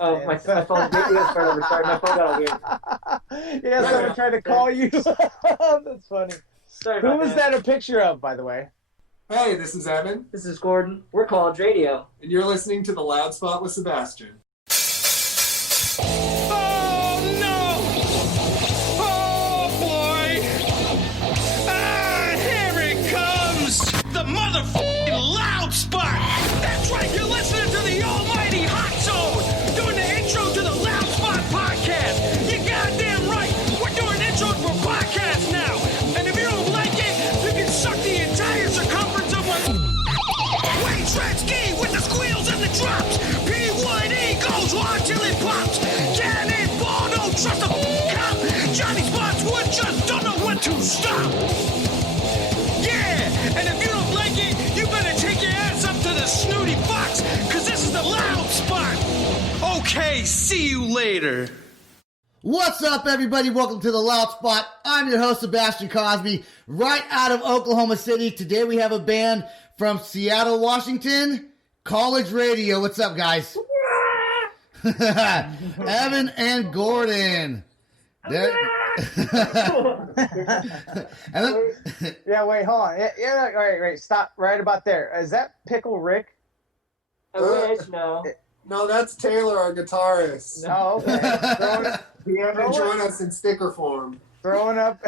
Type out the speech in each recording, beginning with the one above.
Oh, my phone video started over. Sorry, my phone got all weird. Yeah, someone tried to call you. That's funny. Sorry Who about was that a picture of, by the way? Hey, this is Evan, This is Gordon. We're College Radio. and you're listening to The Loud Spot with Sebastian. Oh no! Oh boy! Ah, here it comes! The motherfucking loud spot! That's right, you're listening to the almighty Hot Zone! Doing the intro to the Loud Spot podcast! You goddamn right! We're doing intros for podcasts now! And if you don't like it, you can suck the entire circumference of my Wayne Gretzky with the squeals and the drops! P1E goes on till it pops! Cannonball, don't trust a cop! Johnny Spotswood just don't know when to stop! Yeah, and if you don't like it, you better take your ass up to the snooty fox, cause this is the Loud Spot! Okay, see you later. What's up, everybody? Welcome to the Loud Spot. I'm your host, Sebastian Cosby, right out of Oklahoma City. Today we have a band from Seattle, Washington, College Radio. What's up, guys? Evan and Gordon. There- And then- Yeah, wait, hold on. Yeah, wait, stop right about there. Is that Pickle Rick? I wish, no. No, that's Taylor, our guitarist. Oh, okay. He had to join us in sticker form. Throwing up.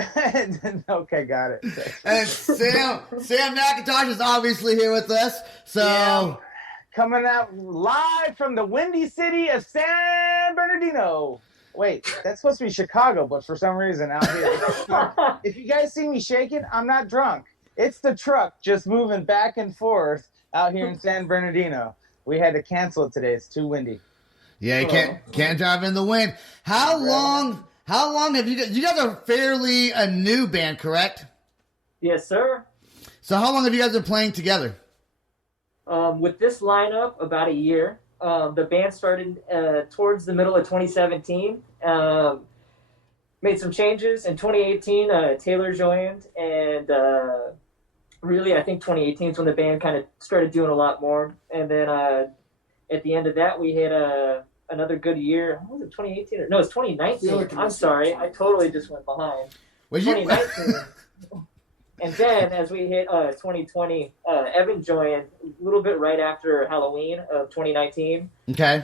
Okay, got it. and Sam McIntosh is obviously here with us. So, Yeah. Coming out live from the windy city of San Bernardino. Wait, that's supposed to be Chicago, but for some reason out here. If you guys see me shaking, I'm not drunk. It's the truck just moving back and forth out here in San Bernardino. We had to cancel it today. It's too windy. yeah, you can't drive in the wind. How long have you guys are fairly a new band, correct? Yes, sir. So how long have you guys been playing together? With this lineup, about a year. The band started towards the middle of 2017. Made some changes. In 2018, Taylor joined, and really, I think 2018 is when the band kind of started doing a lot more. And then at the end of that, we had another good year. Was it 2018? No, it's 2019. I'm sorry. I totally just went behind. 2019. And then as we hit 2020, Evan joined a little bit right after Halloween of 2019. Okay.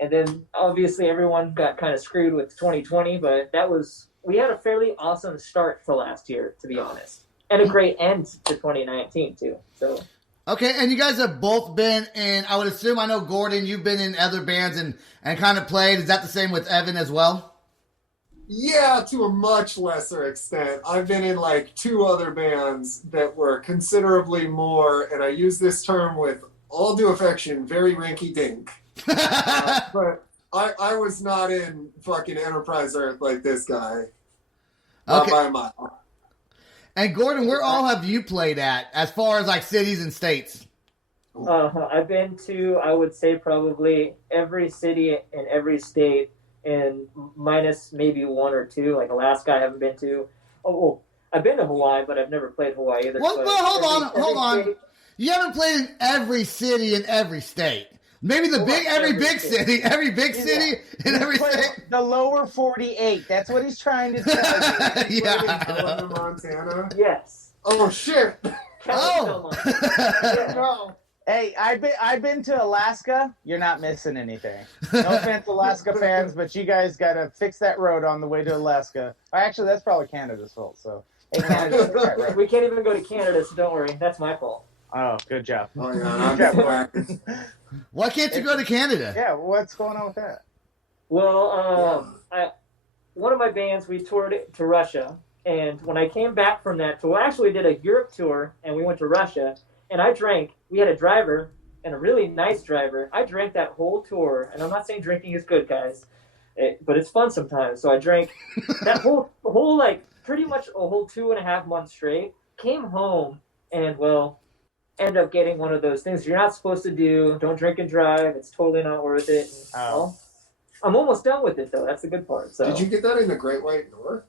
And then obviously everyone got kind of screwed with 2020, but we had a fairly awesome start to last year, to be honest. And a great end to 2019 too. So Okay, and you guys have both been in, I would assume, I know Gordon, you've been in other bands and kind of played. Is that the same with Evan as well? Yeah, to a much lesser extent. I've been in like two other bands that were considerably more, and I use this term with all due affection, very rinky-dink. But I was not in fucking Enterprise Earth like this guy. Not Okay. by a mile. And Gordon, where all have you played at as far as like cities and states? I've been to, I would say, probably every city and every state, and minus maybe one or two, like Alaska I haven't been to. Oh, I've been to Hawaii, but I've never played Hawaii either. Well, But hold on. state- You haven't played in every city in every state. Maybe every big city in every state. The lower 48. That's what he's trying to tell you. Yeah. Helena, Montana. Yes. Oh shit! Oh. No. Hey, I've been to Alaska. You're not missing anything. No offense, Alaska fans, but you guys got to fix that road on the way to Alaska. Actually, that's probably Canada's fault. So, hey, Canada, fix that road. We can't even go to Canada, so don't worry. That's my fault. Oh, good job. Oh yeah, I'm black. Why can't you go to Canada? Yeah, what's going on with that? Well, one of my bands, we toured to Russia, and when I came back from that tour, I actually did a Europe tour, and we went to Russia, and I drank. We had a driver, and a really nice driver. I drank that whole tour, and I'm not saying drinking is good, guys, but it's fun sometimes. So I drank that whole like pretty much a whole 2.5 months straight. Came home, and well, end up getting one of those things you're not supposed to do. Don't drink and drive. It's totally not worth it. And, well, I'm almost done with it though. That's the good part. So Did you get that in the Great White North?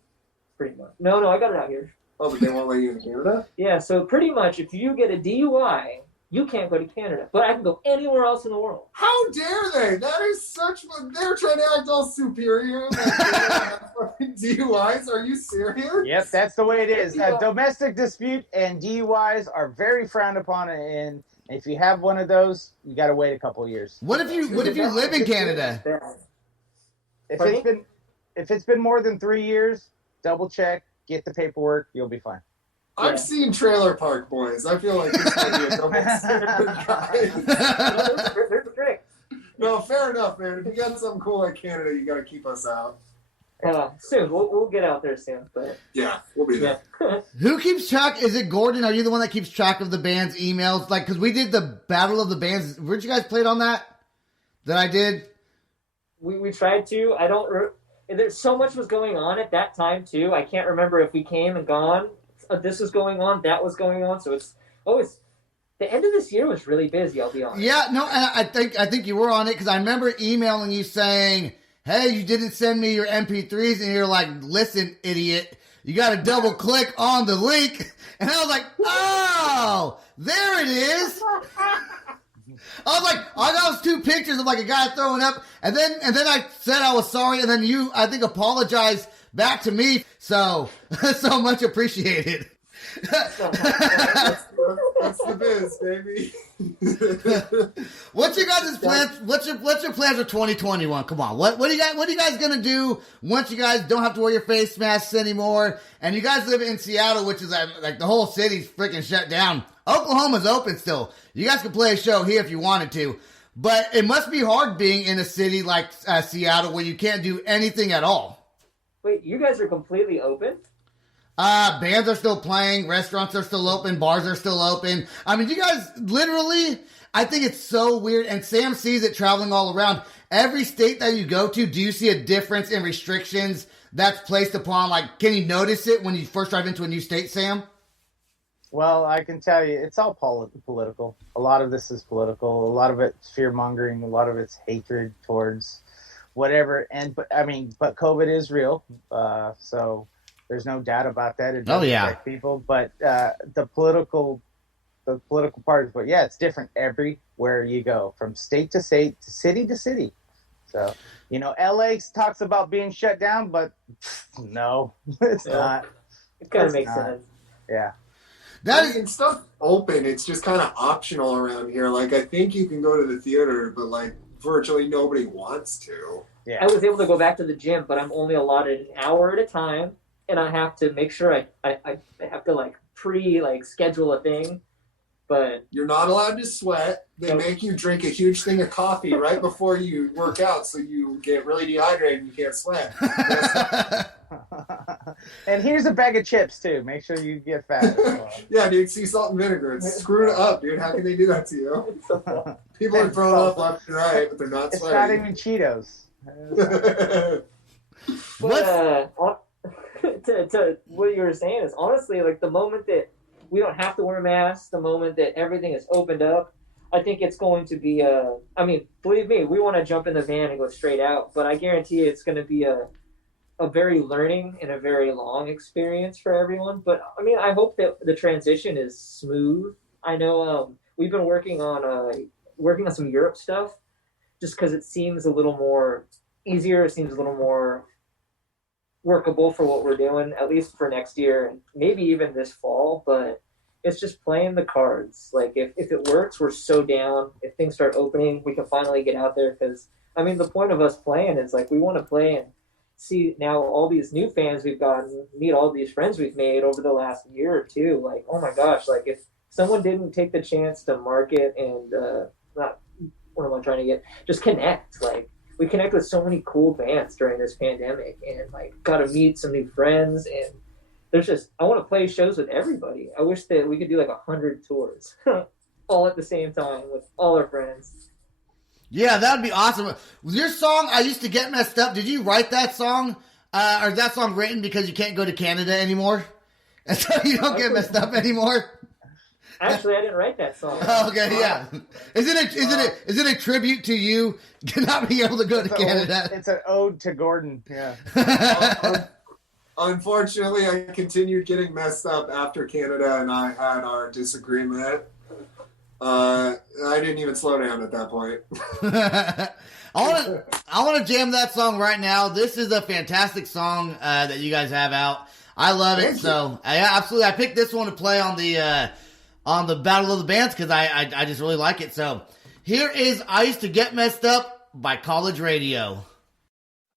pretty much. No, I got it out here. Oh, but they won't let you in Canada? Yeah, so pretty much if you get a DUI, you can't go to Canada, but I can go anywhere else in the world. How dare they? That is such. They're trying to act all superior. Like, they don't have fucking DUIs. Are you serious? Yep, that's the way it is. Yeah. Domestic dispute and DUIs are very frowned upon, and if you have one of those, you got to wait a couple of years. What if you live in Canada? If it's been more than 3 years, double check, get the paperwork, you'll be fine. I've seen Trailer Park Boys. I feel like this might be a double standard, guys. There's a trick. No, fair enough, man. If you got something cool like Canada, you got to keep us out. Soon. We'll get out there soon. But Yeah, we'll be there. yeah. Who keeps track? Is it Gordon? Are you the one that keeps track of the band's emails? Like, because we did the Battle of the Bands. Weren't you guys played on that? That I did? We tried to. I don't. There's so much was going on at that time too. I can't remember if we came and gone. This was going on. That was going on. So it's always the end of this year was really busy. I'll be honest. Yeah, no, and I think you were on it because I remember emailing you saying, "Hey, you didn't send me your MP3s," and you're like, "Listen, idiot, you got to double click on the link," and I was like, "Oh, there it is." I was like, I got those 2 pictures of like a guy throwing up, and then I said I was sorry, and then you, I think, apologized back to me. So much appreciated. That's the biz, baby. What's your guys' plans? What's your plans for 2021? Come on, what are you guys gonna do once you guys don't have to wear your face masks anymore? And you guys live in Seattle, which is like the whole city's freaking shut down. Oklahoma's open still. You guys can play a show here if you wanted to, but it must be hard being in a city like Seattle where you can't do anything at all. Wait, you guys are completely open? Bands are still playing, restaurants are still open, bars are still open. I mean, you guys literally, I think it's so weird, and Sam sees it traveling all around. Every state that you go to, do you see a difference in restrictions that's placed upon, like, can you notice it when you first drive into a new state, Sam? Well, I can tell you, it's all political. A lot of this is political. A lot of it's fear-mongering. A lot of it's hatred towards whatever. But COVID is real, so there's no doubt about that. It does affect people. But the political part, but yeah, it's different everywhere you go, from state to state, to city to city. So, LA talks about being shut down, but no, it's not. It kind of makes sense. Yeah. Stuff open. It's just kind of optional around here. Like, I think you can go to the theater, but like virtually nobody wants to. Yeah. I was able to go back to the gym, but I'm only allotted an hour at a time, and I have to make sure I have to schedule a thing. But you're not allowed to sweat. They make you drink a huge thing of coffee right before you work out, so you get really dehydrated and you can't sweat. And here's a bag of chips too. Make sure you get fat as well. Yeah, dude, sea salt and vinegar. It's screwed up, dude. How can they do that to you? People are throwing up left and right, but they're not It's sweating. not even Cheetos. But to what you were saying is honestly, like, the moment that we don't have to wear masks, the moment that everything is opened up, I think it's going to be believe me, we want to jump in the van and go straight out, but I guarantee it's going to be a very learning and a very long experience for everyone. But I mean, I hope that the transition is smooth. I know we've been working on some Europe stuff, just because it seems a little more easier. It seems a little more workable for what we're doing, at least for next year and maybe even this fall. But it's just playing the cards. Like, if it works, we're so down. If things start opening, we can finally get out there, because I mean, the point of us playing is like we want to play and see now all these new fans we've gotten, meet all these friends we've made over the last year or two. Like, oh my gosh, like, if someone didn't take the chance to market and just connect. Like, we connect with so many cool bands during this pandemic, and like got to meet some new friends, and I want to play shows with everybody. I wish that we could do like 100 tours all at the same time with all our friends. Yeah, that would be awesome. Was your song, I Used to Get Messed Up, did you write that song? Or is that song written because you can't go to Canada anymore? And so you don't get messed up anymore? Actually, I didn't write that song. Oh, okay, yeah. Is it a tribute to you not being able to go to Canada? It's an ode to Gordon, yeah. Unfortunately, I continued getting messed up after Canada and I had our disagreement. I didn't even slow down at that point. I want to jam that song right now. This is a fantastic song that you guys have out. I love it. Thank you. So yeah, absolutely. I picked this one to play on the Battle of the Bands because I just really like it. So here is "I Used to Get Messed Up" by College Radio.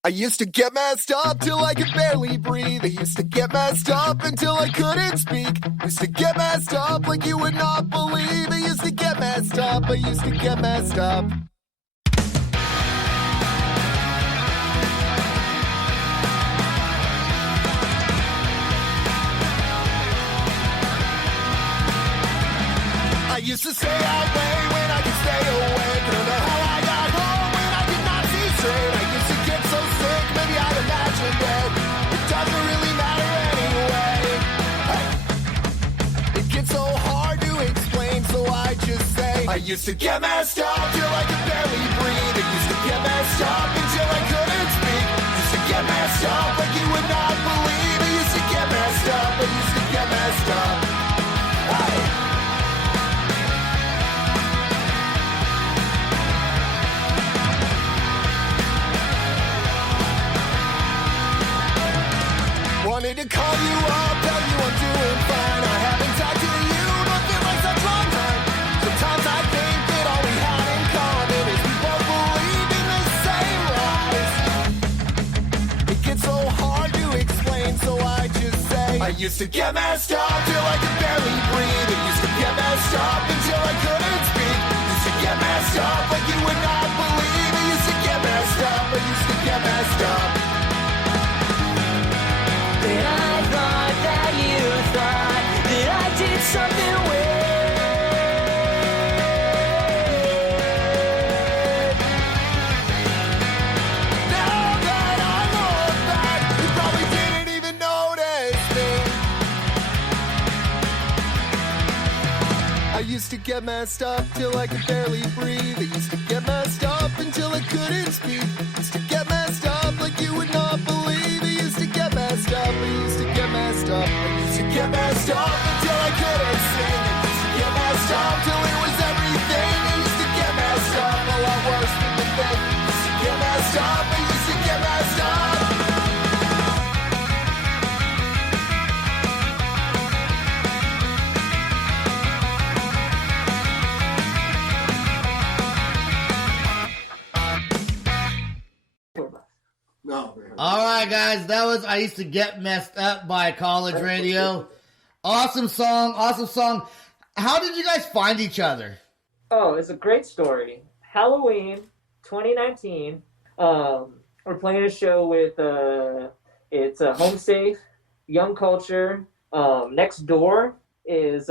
I used to get messed up till I could barely breathe. I used to get messed up until I couldn't speak. Used to get messed up like you would not believe. I used to get messed up. I used to get messed up. I used to stay out late when I could stay awake. Don't know how I got home when I could not see straight. I used to get so sick, maybe I'd imagined it. It doesn't really matter anyway. Hey. It gets so hard to explain, so I just say I used to get messed up till I could barely breathe. I used to get messed up until I couldn't speak. Used to get messed up like you would not believe. I used to get messed up. I used to get messed up. Hey. Wanted to call you up, tell you I'm doing fine. I haven't talked to you, don't feel like such long time. Sometimes I think that all we had in common is we both believed in the same lies. It gets so hard to explain, so I just say I used to get messed up till I could barely breathe. I used to get messed up until I couldn't speak. Used to get messed up like you would not believe. I used to get messed up. I used to get messed up. And I thought that you thought that I did something weird. Now that I look back, you probably didn't even notice me. I used to get messed up till I could barely breathe. I used to get messed up until I couldn't speak. Used to get messed up like you would not believe. I used to get messed up. I used to get messed up. I used to get messed up until I couldn't sing. I used to get messed up till it was everything. I used to get messed up a lot worse than the thing. I used to get messed up. I used to get messed up. No, man. All right, guys, that was "I Used to Get Messed Up" by College Radio. Awesome song, awesome song. How did you guys find each other? Oh, it's a great story. Halloween 2019. We're playing a show with it's Home Safe, Young Culture. Next door is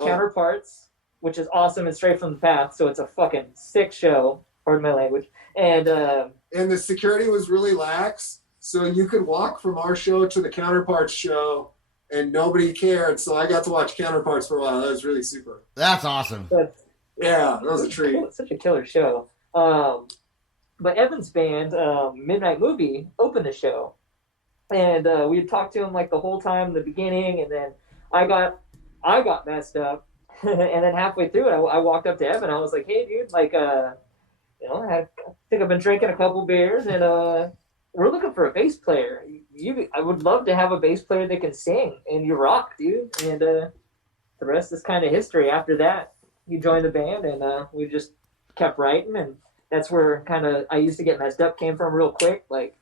Counterparts, which is awesome and straight from the path. So it's a fucking sick show. Pardon my language. And the security was really lax, so you could walk from our show to the Counterparts show, and nobody cared. So I got to watch Counterparts for a while. That was really super. That's awesome. Yeah, that was a treat. It's such a killer show. But Evan's band, Midnight Movie, opened the show. And we had talked to him like the whole time in the beginning, and then I got messed up. And then halfway through it, I walked up to Evan. I was like, "Hey, dude, like, I think I've been drinking a couple beers, and we're looking for a bass player. I would love to have a bass player that can sing, and you rock, dude." And the rest is kind of history. After that, he joined the band, and we just kept writing, and that's where kind of "I Used to Get Messed Up" came from real quick. Like,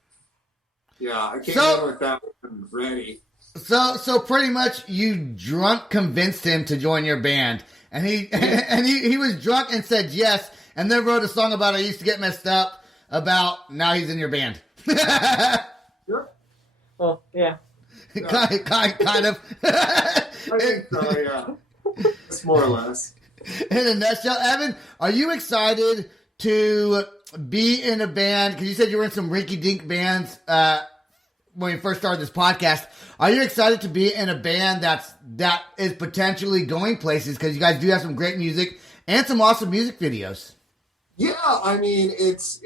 Yeah, I came So- in with that one ready. So pretty much you drunk convinced him to join your band, and he was drunk and said yes, and then wrote a song about "I Used to Get Messed Up" about now he's in your band. Sure. well, yeah. kind of. I think so, yeah. It's more or less. In a nutshell, Evan, are you excited to be in a band? Because you said you were in some rinky-dink bands when you first started this podcast. Are you excited to be in a band that is potentially going places? Because you guys do have some great music and some awesome music videos. Yeah, I mean, it's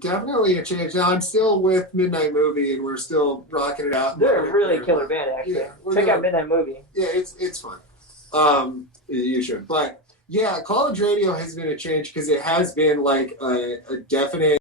definitely a change. Now, I'm still with Midnight Movie, and we're still rocking it out. They're a really killer band, actually. Yeah, we're Check out gonna- Midnight Movie. Yeah, it's fun. You should. But Yeah, college radio has been a change because it has been like a definite